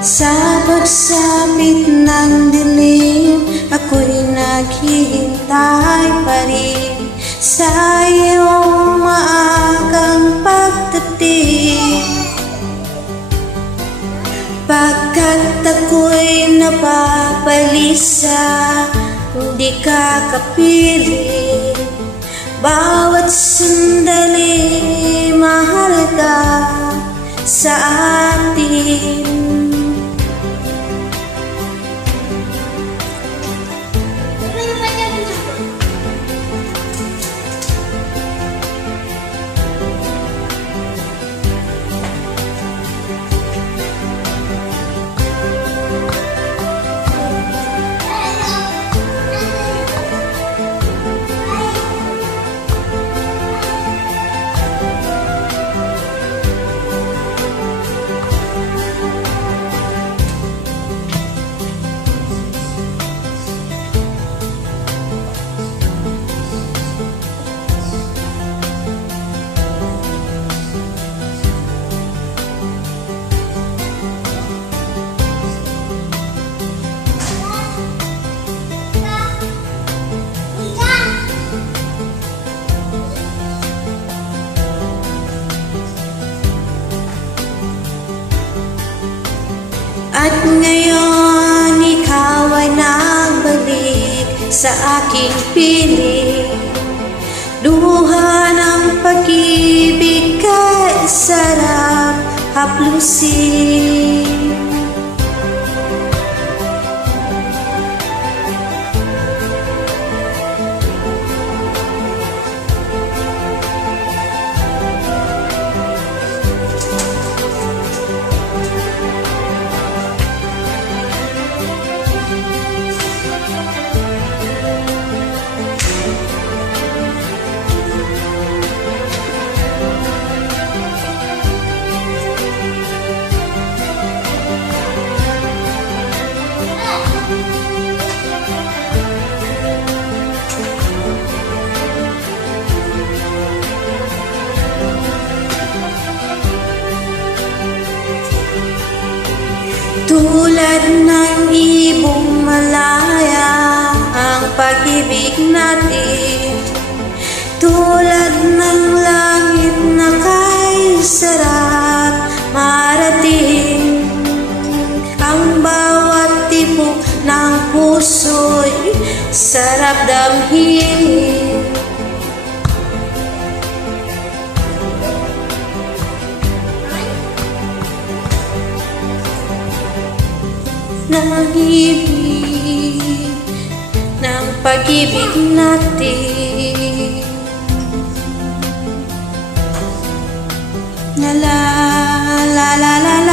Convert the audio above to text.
Sa pagsapit ng dilim, ako'y naghihintay pa rin sa iyong maagang pagdating. Pagkat ako'y napapalisa kung di ka kapiling. Bawat sandali mahalaga sa atin. At ngayon ikaw ay nagbalik sa aking piling. Luha ng pag-ibig kay sarap haplusin. Tulad ng ibong malaya ang pag-ibig natin, tulad ng langit na kay sarap marating. Ang bawat tibok ng puso'y sarap damhin. Nangibig ng pag-ibig natin, la la la la la la.